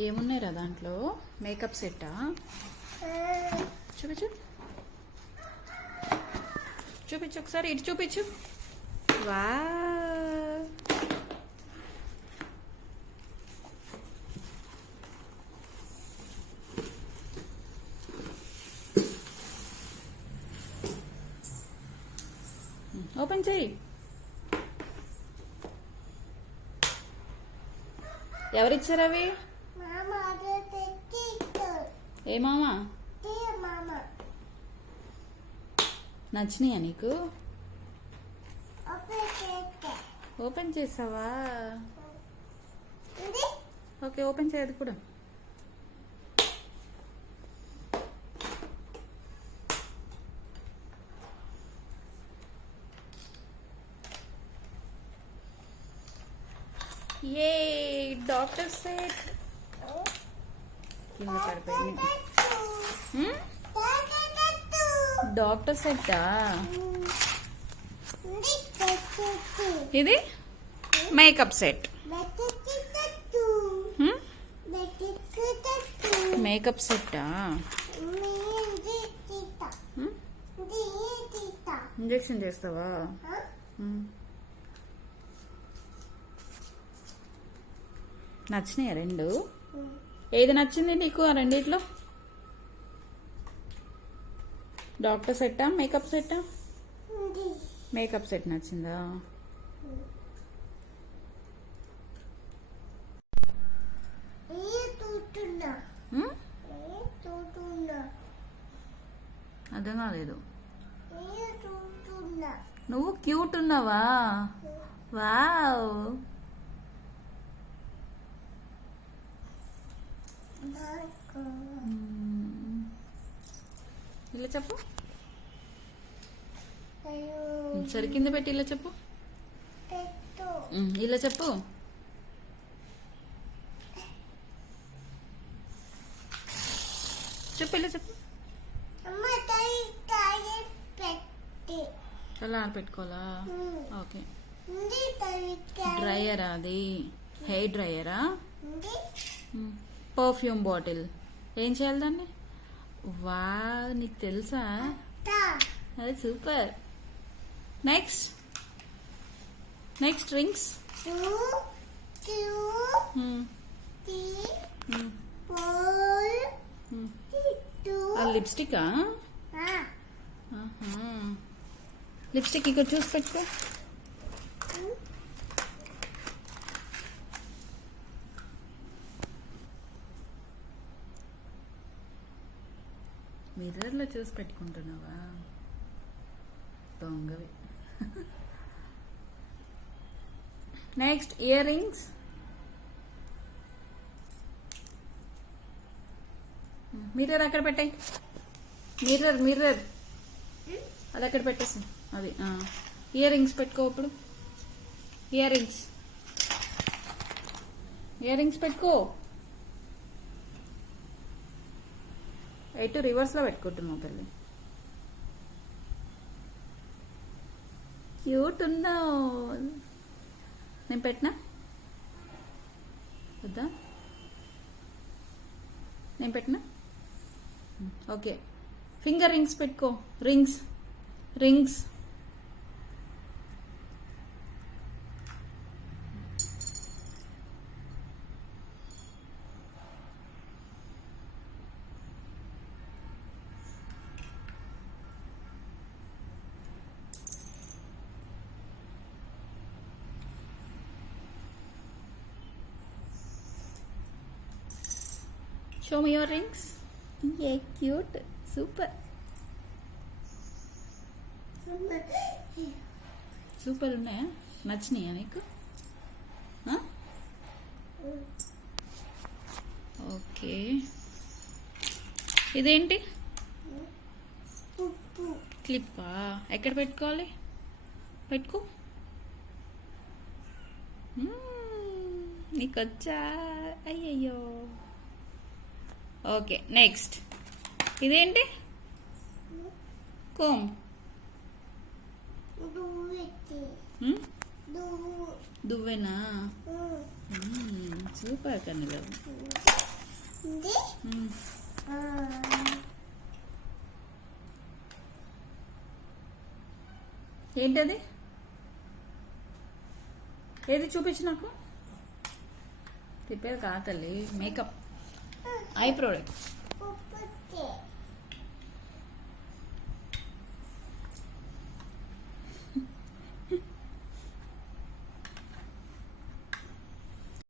ఏమున్నాయిరా దాంట్లో? మేకప్ సెట్టా? చూపించు చూపించు ఒకసారి, ఇటు చూపించు. వా ఓపెన్ చేయి. ఎవరిచ్చారు అవి? ఏ మామా? నచ్చినాయా నీకు? ఓపెన్ చేసావా? ఓకే, ఓపెన్ చేయదు కూడా. ఏ డాక్టర్ సెట్ కింద పడిపోయింది. డాక్టర్ సెట్టా ఇది? Makeup set. మేకప్ సెట్టా? ఇంజెక్షన్ చేస్తావా? నచ్చినాయా రెండు? ఏది నచ్చింది నీకు ఆ రెండిట్లో? డాక్టర్ సెట్టా మేకప్ సెట్టా? మేకప్ సెట్ నచ్చిందా? అర్థం కాలేదు. నువ్వు క్యూట్ ఉన్నావా? వావ్, ఇలా చెప్పు. సరి కింద పెట్టి ఇలా చెప్పు. ఇలా చెప్పు. చెప్పు, ఇలా చెప్పు. అలా పెట్టుకోవాలా? ఓకే. డ్రైయరా అది? హెయిర్ డ్రైయరా? Perfume bottle. ఏం చేయాలి దాన్ని? వా, నీకు తెలుసా? అది సూపర్. Next next rings. లిప్స్టికా? లిప్స్టిక్ ఇక్కడ చూసి పెట్టుకో. మిర్రర్లో చూసి పెట్టుకుంటున్నావా? దొంగవి. Next earrings. మిర్రర్ అక్కడ పెట్టాయి. మిర్రర్ మిర్రర్ అది అక్కడ పెట్టేసి. అది ఇయర్ రింగ్స్ పెట్టుకో. ఇప్పుడు ఇయర్ రింగ్స్, ఇయర్ రింగ్స్ పెట్టుకో. ఎటు రివర్స్ లో పెట్టుకుంటున్నావు తల్లి. క్యూట్ ఉన్నావు. నేను పెట్టినా వద్దా? నేను పెట్టినా? ఓకే. ఫింగర్ రింగ్స్ పెట్టుకో. Rings rings. Show me your rings. Yeah, cute. Super. Super ఉన్నాయా? నచ్చినాయా నీకు? ఓకే. ఇదేంటి? క్లిప్పా? ఎక్కడ పెట్టుకోవాలి? పెట్టుకో. నీకు వచ్చా? అయ్యయ్యో. ఓకే. నెక్స్ట్ ఇదేంటి? కోమ్. దువ్వెనా? సూపర్ కన్నీలు. ఏంటది? ఏది చూపించు నాకు. తిప్పేది కాదు తల్లి, మేకప్ ఐ ప్రోడక్ట్.